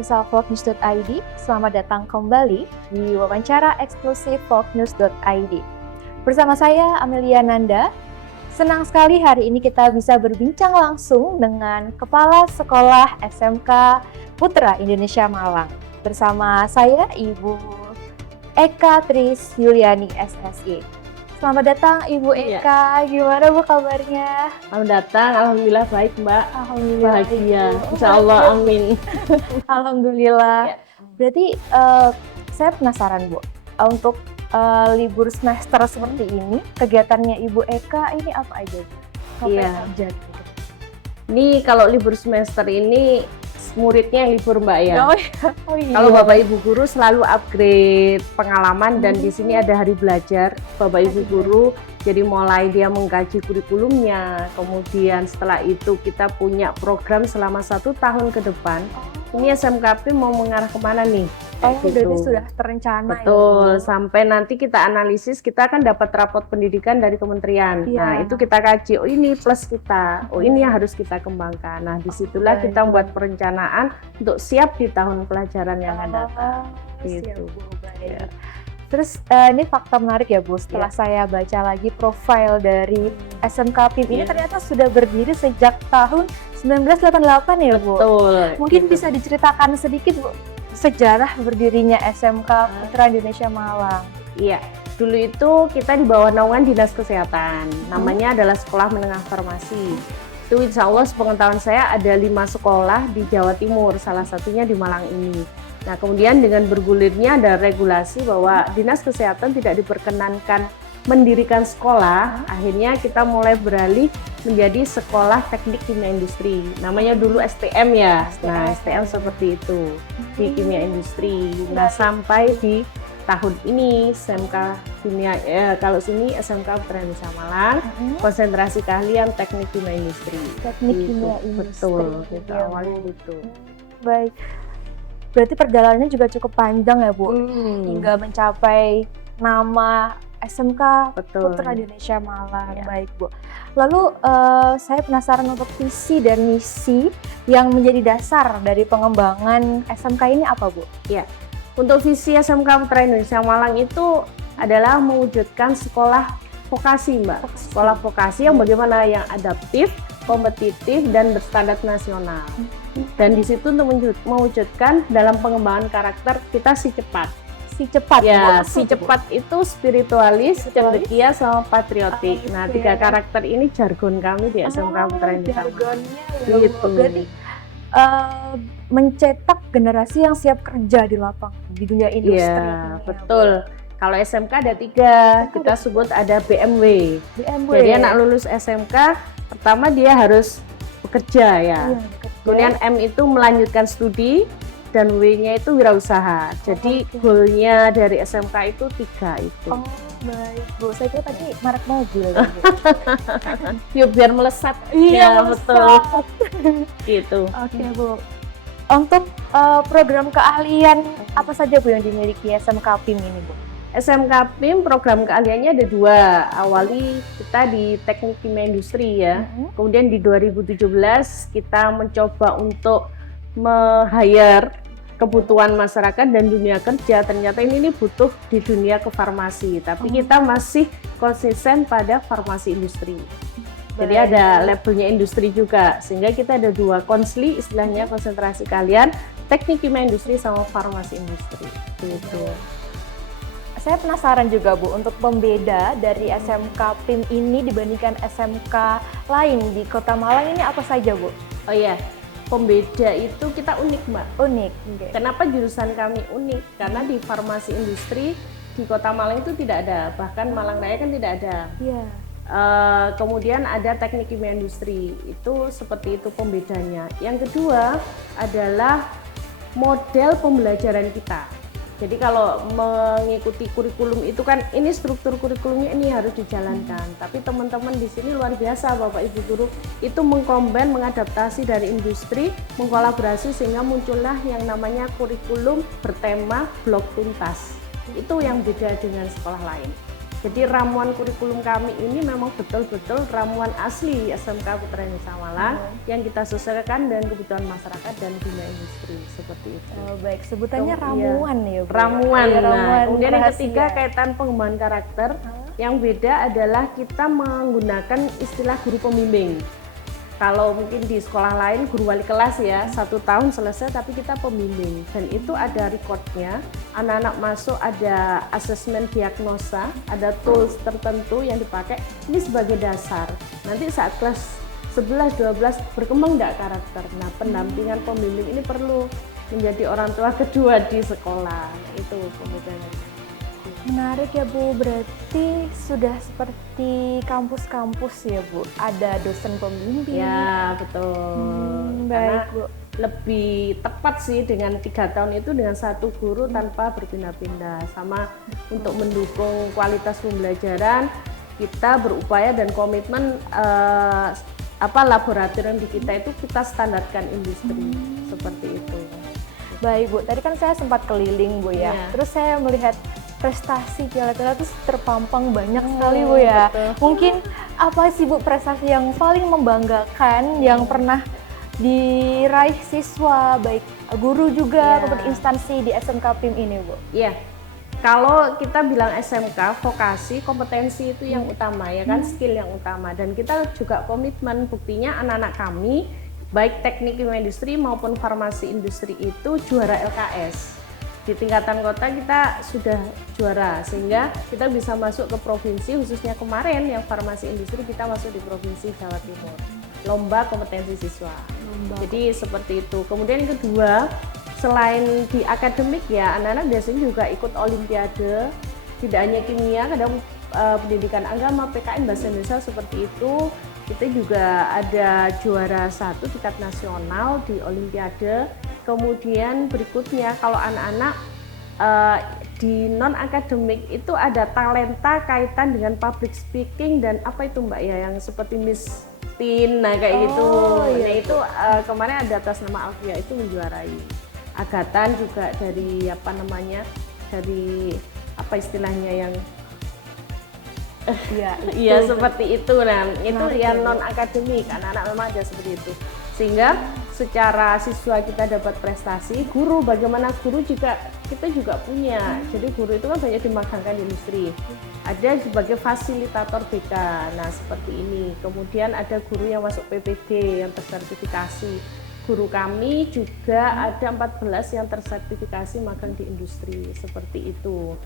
pemirsa Vlognews.id, selamat datang kembali di wawancara eksklusif Vlognews.id. Bersama saya Amelia Nanda, senang sekali hari ini kita bisa berbincang langsung dengan Kepala Sekolah SMK Putra Indonesia Malang. Bersama saya Ibu Eka Tris Yuliani SSI. Selamat datang Ibu Eka, gimana Bu kabarnya? Selamat datang, alhamdulillah baik Mbak. Alhamdulillah Bahagia, Ibu. insya Allah, amin. Alhamdulillah. Ya. Berarti saya penasaran Bu, untuk libur semester seperti ini, kegiatannya Ibu Eka ini apa aja Bu? Apa yang terjadi? Ini kalau libur semester ini muridnya yang libur Mbak ya. Oh iya. Kalau Bapak Ibu guru selalu upgrade pengalaman dan di sini ada hari belajar Bapak Ibu guru. Jadi mulai dia mengkaji kurikulumnya, kemudian setelah itu kita punya program selama 1 tahun ke depan. Ini SMKP mau mengarah kemana nih? Oh, gitu. berarti sudah terencana. Betul, ya, sampai nanti kita analisis, kita akan dapat rapot pendidikan dari kementerian. Iya. Nah, itu kita kaji, oh ini plus kita, oh ini yang harus kita kembangkan. Nah, disitulah baik. kita membuat perencanaan untuk siap di tahun pelajaran yang akan datang. Siap, Gitu. Bu. Baik. Ya. Terus ini fakta menarik ya Bu, setelah saya baca lagi profil dari SMK PIM ini ternyata sudah berdiri sejak tahun 1988 ya Bu? Betul. Mungkin bisa diceritakan sedikit Bu, sejarah berdirinya SMK Putra Indonesia Malang. Iya, dulu itu kita di bawah naungan Dinas Kesehatan, namanya adalah Sekolah Menengah Farmasi. Itu insya Allah sepengetahuan saya ada 5 sekolah di Jawa Timur, salah satunya di Malang ini. Nah kemudian dengan bergulirnya ada regulasi bahwa Dinas Kesehatan tidak diperkenankan mendirikan sekolah, akhirnya kita mulai beralih menjadi Sekolah Teknik Kimia Industri. Namanya dulu STM ya, nah STM seperti itu, di Kimia Industri. Nah sampai di tahun ini SMK Kimia, kalau sini SMK Putra Indonesia Malang, konsentrasi keahlian Teknik Kimia Industri. Teknik Kimia Industri. Betul, kita awalnya gitu. Baik, berarti perjalanannya juga cukup panjang ya Bu, hingga mencapai nama SMK Betul. Putra Indonesia Malang. Ya. Baik Bu. Lalu saya penasaran untuk visi dan misi yang menjadi dasar dari pengembangan SMK ini apa Bu? Ya, untuk visi SMK Putra Indonesia Malang itu adalah mewujudkan sekolah vokasi Mbak. Sekolah vokasi yang bagaimana yang adaptif, kompetitif, dan berstandar nasional. Dan di situ untuk mewujudkan dalam pengembangan karakter kita si cepat. Si cepat Ya, Bu. si cepat itu spiritualis, cendekia, sama patriotik. Nah, 3 karakter ini jargon kami di SMK Putra Indonesia Malang. Jargonnya ya, Gitu. Bu. Berarti mencetak generasi yang siap kerja di lapangan di dunia industri. Iya, betul. Kalau SMK ada 3, kita sebut ada BMW. BMW. Jadi anak lulus SMK, pertama dia harus bekerja ya. Iya, Kemudian M itu melanjutkan studi, dan W-nya itu wirausaha. Jadi goalnya dari SMK itu 3 itu. Oh, baik Bu. Saya kira tadi merek mobil. Yuk biar melesat. Iya, betul. Gitu. Oke Bu. Untuk program keahlian apa saja Bu yang dimiliki SMK PIM ini Bu? SMK PIM program keahliannya ada 2. Awali kita di Teknik Kimia Industri ya. Kemudian di 2017 kita mencoba untuk me-hire kebutuhan masyarakat dan dunia kerja. Ternyata ini butuh di dunia kefarmasi, tapi kita masih konsisten pada farmasi industri. Jadi ada labelnya industri juga, sehingga kita ada 2 konsli, istilahnya konsentrasi kalian, teknik kimia industri sama farmasi industri. Gitu. Saya penasaran juga Bu, untuk pembeda dari SMK PIM ini dibandingkan SMK lain di Kota Malang ini apa saja Bu? Oh iya, pembeda itu kita unik Mbak. Unik. Okay. Kenapa jurusan kami unik? Karena di farmasi industri di Kota Malang itu tidak ada, bahkan Malang Raya kan tidak ada. Iya. Kemudian ada teknik kimia industri, itu seperti itu pembedanya. Yang kedua adalah model pembelajaran kita. Jadi kalau mengikuti kurikulum itu kan ini struktur kurikulumnya ini harus dijalankan. Tapi teman-teman di sini luar biasa Bapak Ibu guru, itu mengkombin, mengadaptasi dari industri, mengkolaborasi sehingga muncullah yang namanya kurikulum bertema blok tuntas. Itu yang beda dengan sekolah lain. Jadi ramuan kurikulum kami ini memang betul-betul ramuan asli SMK Putra Indonesia Malang yang kita sesuaikan dengan kebutuhan masyarakat dan dunia industri seperti itu. Oh, baik, sebutannya Iya. ramuan ya Bu. Ramuan. Iya, Nah, ramuan kemudian yang rahasia. ketiga kaitan pengembangan karakter. Yang beda adalah kita menggunakan istilah guru pembimbing. Kalau mungkin di sekolah lain guru wali kelas ya, 1 tahun selesai, tapi kita pembimbing. Dan itu ada recordnya, anak-anak masuk ada asesmen diagnosa, ada tools tertentu yang dipakai, ini sebagai dasar. Nanti saat kelas 11, 12 berkembang nggak karakter. Nah, pendampingan pembimbing ini perlu menjadi orang tua kedua di sekolah. Itu pembedaannya. Menarik ya Bu, berarti sudah seperti kampus-kampus ya Bu, ada dosen pembimbing. Ya, betul. Baik Karena Bu. lebih tepat sih dengan 3 tahun itu dengan satu guru tanpa berpindah-pindah. Sama untuk mendukung kualitas pembelajaran, kita berupaya dan komitmen laboratorium di kita itu kita standarkan industri seperti itu. Baik Bu, tadi kan saya sempat keliling Bu ya, Iya. terus saya melihat prestasi Piala-Piala itu terpampang banyak sekali Bu ya. betul. Mungkin apa sih Bu prestasi yang paling membanggakan yang pernah diraih siswa, baik guru juga Iya. kemudian instansi di SMK PIM ini Bu? Iya, kalau kita bilang SMK, vokasi, kompetensi itu yang utama ya kan, skill yang utama. Dan kita juga komitmen, buktinya anak-anak kami, baik teknik kimia industri maupun farmasi industri itu juara LKS. Di tingkatan kota kita sudah juara, sehingga kita bisa masuk ke provinsi, khususnya kemarin yang farmasi industri kita masuk di Provinsi Jawa Timur. Lomba kompetensi siswa. Jadi seperti itu. Kemudian yang kedua, selain di akademik ya, anak-anak biasanya juga ikut olimpiade, tidak hanya kimia, kadang pendidikan agama, PKN bahasa Indonesia seperti itu. Kita juga ada juara 1 tingkat nasional di olimpiade. Kemudian berikutnya kalau anak-anak di non akademik itu ada talenta kaitan dengan public speaking dan apa itu Mbak ya, yang seperti Miss Teen, nah kayak gitu. iya. Nah itu kemarin ada atas nama Alfia itu menjuarai. Agatan juga dari apa namanya, dari apa istilahnya yang Iya, iya seperti itu. Nah itu Menarik yang ya, Bu. non akademik, anak-anak memang ada seperti itu, sehingga secara siswa kita dapat prestasi. Guru, bagaimana guru juga kita juga punya. Jadi guru itu kan banyak dimagangkan di industri, ada sebagai fasilitator BK, nah seperti ini. Kemudian ada guru yang masuk PPD yang tersertifikasi. Guru kami juga ada 14 yang tersertifikasi magang di industri seperti itu.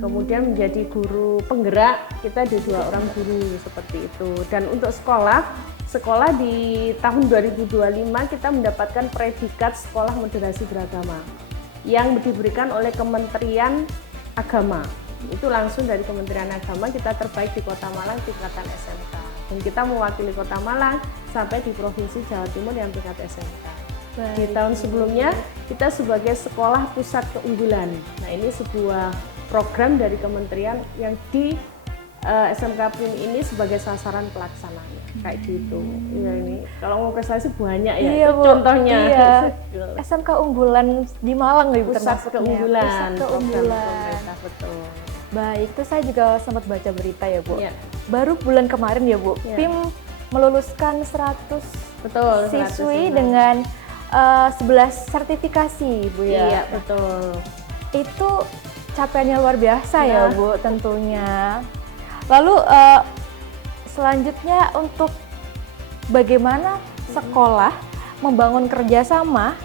Kemudian menjadi guru penggerak kita ada 2 orang guru seperti itu. Dan untuk sekolah di tahun 2025 kita mendapatkan predikat sekolah moderasi beragama yang diberikan oleh Kementerian Agama. Itu langsung dari Kementerian Agama, kita terbaik di Kota Malang tingkatan SMK. Dan kita mewakili Kota Malang sampai di Provinsi Jawa Timur yang tingkat SMK. Di tahun sebelumnya kita sebagai sekolah pusat keunggulan. Nah ini sebuah program dari kementerian yang di SMK PIM ini sebagai sasaran pelaksananya kayak gitu. Ya ini kalau mau prestasi banyak ya. Iya, Itu Bu. contohnya. Iya. SMK unggulan di Malang nih Pusat termasuknya. keunggulan. Pusat program keunggulan. pemerintah, betul. Baik, itu saya juga sempat baca berita ya Bu. Iya. Baru bulan kemarin ya Bu, Iya. PIM meluluskan 100 Betul. 100 siswi siswa. dengan 11 sertifikasi Bu ya. Iya betul. Itu capaiannya luar biasa ya Iya. Bu tentunya. Lalu selanjutnya untuk bagaimana sekolah membangun kerjasama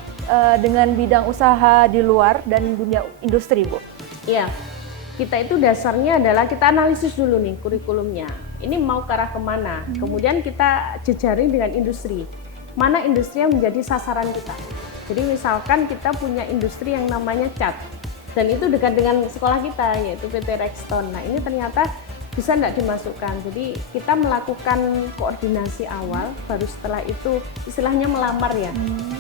dengan bidang usaha di luar dan dunia industri Bu? Iya, kita itu dasarnya adalah kita analisis dulu nih kurikulumnya. Ini mau ke arah kemana? Kemudian kita jejaring dengan industri. Mana industri yang menjadi sasaran kita? Jadi misalkan kita punya industri yang namanya cat, dan itu dekat dengan sekolah kita yaitu PT Rexton. Nah ini ternyata bisa nggak dimasukkan. Jadi kita melakukan koordinasi awal, baru setelah itu istilahnya melamar ya,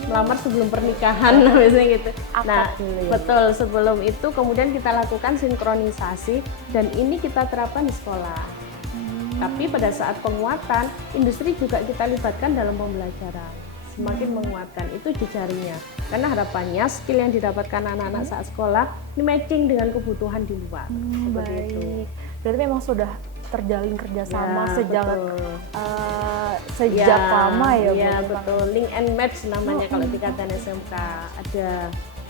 melamar sebelum pernikahan biasanya gitu. Nah dulu ya, Bu. betul, sebelum itu kemudian kita lakukan sinkronisasi dan ini kita terapkan di sekolah. Tapi pada saat penguatan, industri juga kita libatkan dalam pembelajaran. Semakin menguatkan, itu jejaringnya. Karena harapannya skill yang didapatkan anak-anak saat sekolah ini matching dengan kebutuhan di luar. Seperti itu. Baik. Berarti memang sudah terjalin kerjasama Ya, sejak betul. sejak lama ya Bu? Ya memang. betul, link and match namanya kalau Mm-mm. tingkatan SMK. Ada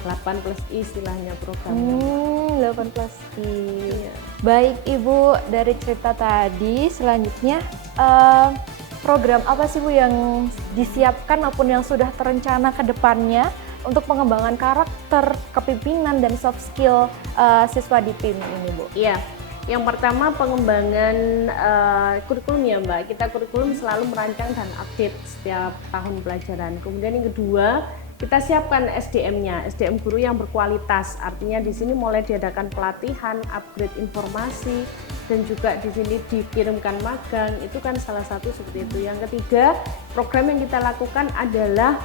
8+I istilahnya programnya. 18 Iya. Baik Ibu, dari cerita tadi selanjutnya program apa sih Bu yang disiapkan maupun yang sudah terencana ke depannya untuk pengembangan karakter, kepemimpinan dan soft skill siswa di PIM ini Bu? Iya, yang pertama pengembangan kurikulum ya Mbak. Kita kurikulum selalu merancang dan update setiap tahun pelajaran. Kemudian yang kedua, kita siapkan SDM-nya, SDM guru yang berkualitas. Artinya di sini mulai diadakan pelatihan, upgrade informasi, dan juga di sini dikirimkan magang. Itu kan salah satu seperti itu. Yang ketiga, program yang kita lakukan adalah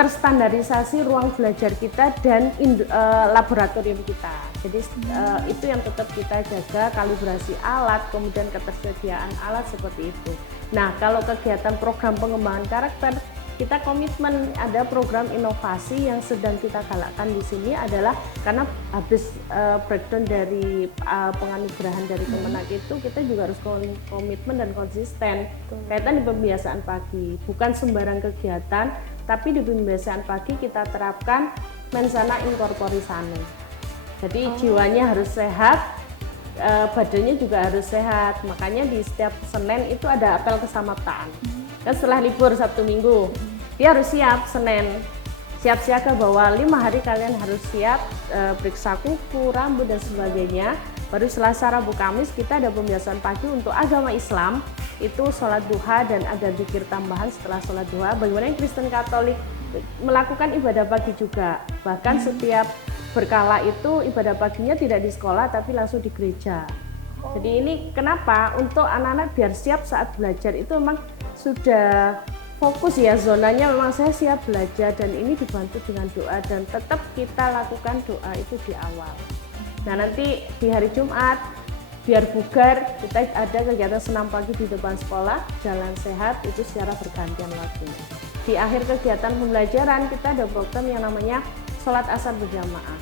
terstandarisasi ruang belajar kita dan laboratorium kita. Jadi itu yang tetap kita jaga, kalibrasi alat, kemudian ketersediaan alat seperti itu. Nah, kalau kegiatan program pengembangan karakter, kita komitmen ada program inovasi yang sedang kita galakkan di sini adalah karena habis breakdown dari penganugerahan dari Kemenak itu, kita juga harus komitmen dan konsisten kaitan di pembiasaan pagi. Bukan sembarang kegiatan, tapi di pembiasaan pagi kita terapkan mensana in corpore sano. Jadi jiwanya harus sehat, badannya juga harus sehat. Makanya di setiap Senin itu ada apel keselamatan. Kan setelah libur Sabtu Minggu, dia harus siap Senin, siap siaga bahwa 5 hari kalian harus siap periksa kuku, rambut dan sebagainya. Baru Selasa, Rabu, Kamis kita ada pembiasaan pagi untuk agama Islam, itu sholat duha dan ada zikir tambahan setelah sholat duha. Bagaimana yang Kristen Katolik melakukan ibadah pagi juga, bahkan setiap berkala itu ibadah paginya tidak di sekolah tapi langsung di gereja. Jadi ini kenapa? Untuk anak-anak biar siap saat belajar itu memang sudah fokus ya, zonanya memang saya siap belajar dan ini dibantu dengan doa dan tetap kita lakukan doa itu di awal. Nah nanti di hari Jumat biar bugar kita ada kegiatan senam pagi di depan sekolah, jalan sehat itu secara bergantian waktunya. Di akhir kegiatan pembelajaran kita ada program yang namanya sholat asar berjamaah.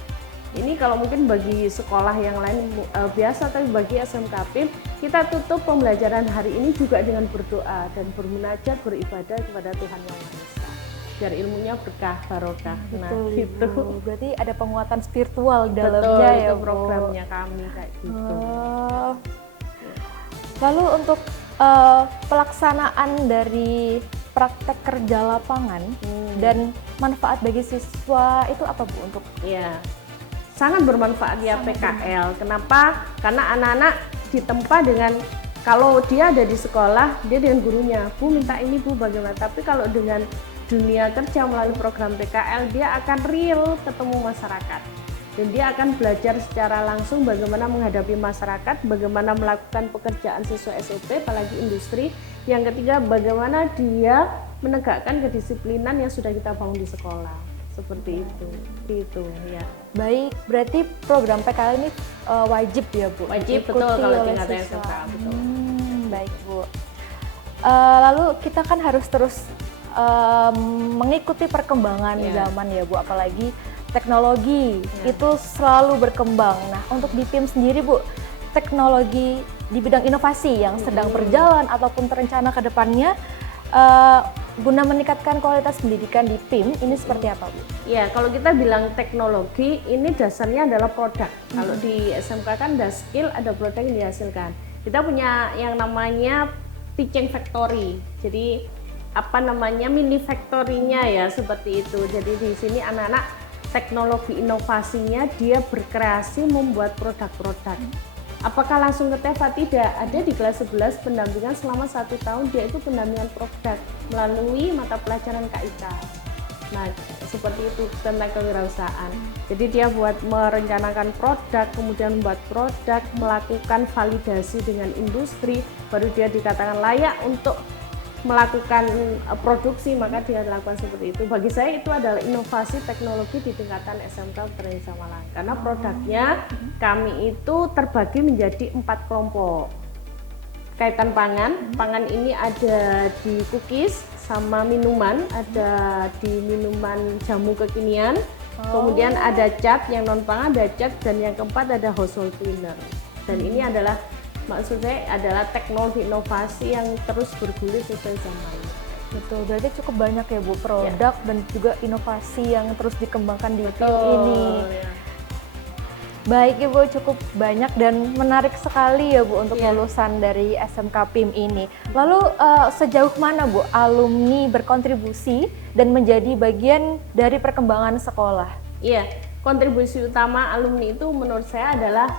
Ini kalau mungkin bagi sekolah yang lain biasa, tapi bagi SMK PIM kita tutup pembelajaran hari ini juga dengan berdoa dan bermunajat, beribadah kepada Tuhan Yang Maha Esa. Biar ilmunya berkah, barokah. Nah, gitu. Berarti ada penguatan spiritual dalamnya. Betul, ya itu Bu? programnya kami kayak gitu. Lalu untuk pelaksanaan dari praktek kerja lapangan dan manfaat bagi siswa itu apa Bu untuk? Ya, sangat bermanfaat ya PKL. Kenapa? Karena anak-anak ditempa dengan, kalau dia ada di sekolah, dia dengan gurunya, Bu minta ini Bu bagaimana. Tapi kalau dengan dunia kerja melalui program PKL, dia akan real ketemu masyarakat. Dan dia akan belajar secara langsung bagaimana menghadapi masyarakat, bagaimana melakukan pekerjaan sesuai SOP, apalagi industri. Yang ketiga, bagaimana dia menegakkan kedisiplinan yang sudah kita bangun di sekolah. Seperti itu ya. Baik, berarti program PKL ini wajib ya Bu? Wajib, diikuti betul kalau oleh tingkat siswa. SMK, betul. Baik Bu. Lalu kita kan harus terus mengikuti perkembangan zaman ya Bu, apalagi teknologi itu selalu berkembang. Nah, untuk di PIM sendiri Bu, teknologi di bidang inovasi yang sedang berjalan ataupun terencana ke depannya guna meningkatkan kualitas pendidikan di PIM ini seperti apa Bu? Ya, kalau kita bilang teknologi ini dasarnya adalah produk. Kalau di SMK kan ada skill, ada produk yang dihasilkan. Kita punya yang namanya teaching factory. Jadi apa namanya mini factory-nya ya seperti itu. Jadi di sini anak-anak teknologi inovasinya dia berkreasi membuat produk-produk. Apakah langsung ke TEFA? Tidak, ada di kelas 11 pendampingan selama 1 tahun, dia itu pendampingan produk melalui mata pelajaran KIK. Nah, seperti itu tentang kewirausahaan. Jadi dia buat merencanakan produk, kemudian membuat produk, melakukan validasi dengan industri, baru dia dikatakan layak untuk melakukan produksi, maka dia lakukan seperti itu. Bagi saya itu adalah inovasi teknologi di tingkatan SMK Veteran Malang. Karena produknya kami itu terbagi menjadi 4 kelompok. Kaitan pangan, pangan ini ada di cookies sama minuman, ada di minuman jamu kekinian. Kemudian ada cat yang non pangan, ada cat, dan yang keempat ada household cleaner. Dan ini adalah maksud saya adalah teknologi inovasi yang terus bergulir sesuai zaman. Betul, berarti cukup banyak ya Bu produk dan juga inovasi yang terus dikembangkan di PIM ini. Ya. Baik Ibu, cukup banyak dan menarik sekali ya Bu untuk lulusan dari SMK PIM ini. Lalu sejauh mana Bu alumni berkontribusi dan menjadi bagian dari perkembangan sekolah? Iya, kontribusi utama alumni itu menurut saya adalah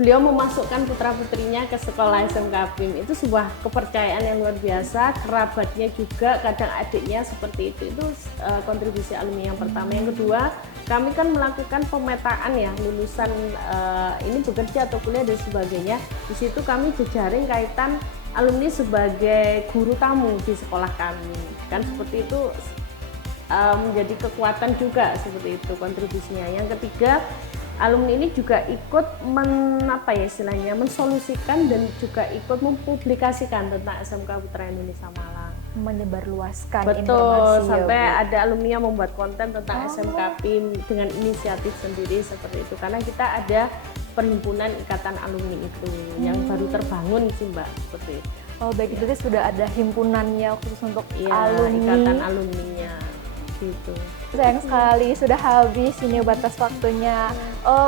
beliau memasukkan putra-putrinya ke sekolah SMK PIM. Itu sebuah kepercayaan yang luar biasa, kerabatnya juga, kadang adiknya seperti itu. Itu kontribusi alumni yang pertama. Yang kedua, kami kan melakukan pemetaan ya, lulusan ini bekerja atau kuliah dan sebagainya. Di situ kami jejaring kaitan alumni sebagai guru tamu di sekolah kami. Kan seperti itu menjadi kekuatan juga, seperti itu kontribusinya. Yang ketiga, alumni ini juga ikut mensolusikan dan juga ikut mempublikasikan tentang SMK Putra Indonesia Malang. Menyebarluaskan Betul, informasi sampai ya, Bu. ada alumni yang membuat konten tentang SMK PIM dengan inisiatif sendiri seperti itu. Karena kita ada perhimpunan ikatan alumni itu yang baru terbangun sih Mbak, seperti itu. Oh baik, itu sudah ada himpunannya khusus untuk alumni. Ikatan alumninya gitu. Sayang sekali sudah habis ini batas waktunya.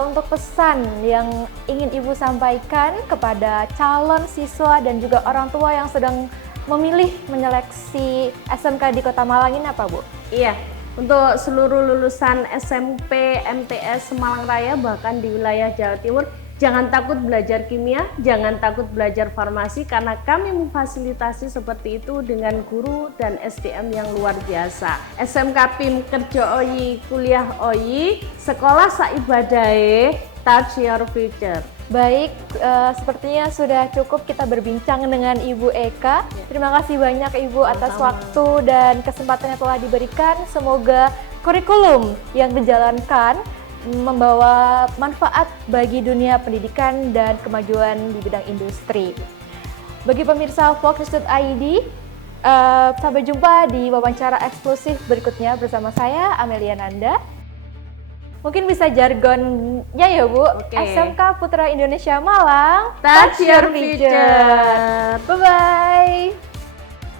Untuk pesan yang ingin Ibu sampaikan kepada calon siswa dan juga orang tua yang sedang memilih menyeleksi SMK di Kota Malang ini apa Bu? Iya, untuk seluruh lulusan SMP, MTS Malang Raya bahkan di wilayah Jawa Timur, jangan takut belajar kimia, jangan takut belajar farmasi karena kami memfasilitasi seperti itu dengan guru dan SDM yang luar biasa. SMK PIM kerja oyi, kuliah oyi, sekolah saibadae, touch your future. Baik, sepertinya sudah cukup kita berbincang dengan Ibu Eka. Terima kasih banyak Ibu atas waktu dan kesempatan yang telah diberikan. Semoga kurikulum yang dijalankan membawa manfaat bagi dunia pendidikan dan kemajuan di bidang industri. Bagi pemirsa Fokus.id, sampai jumpa di wawancara eksklusif berikutnya bersama saya Amelia Nanda. Mungkin bisa jargonnya ya Bu, SMK Putra Indonesia Malang, Touch your future. Bye-bye.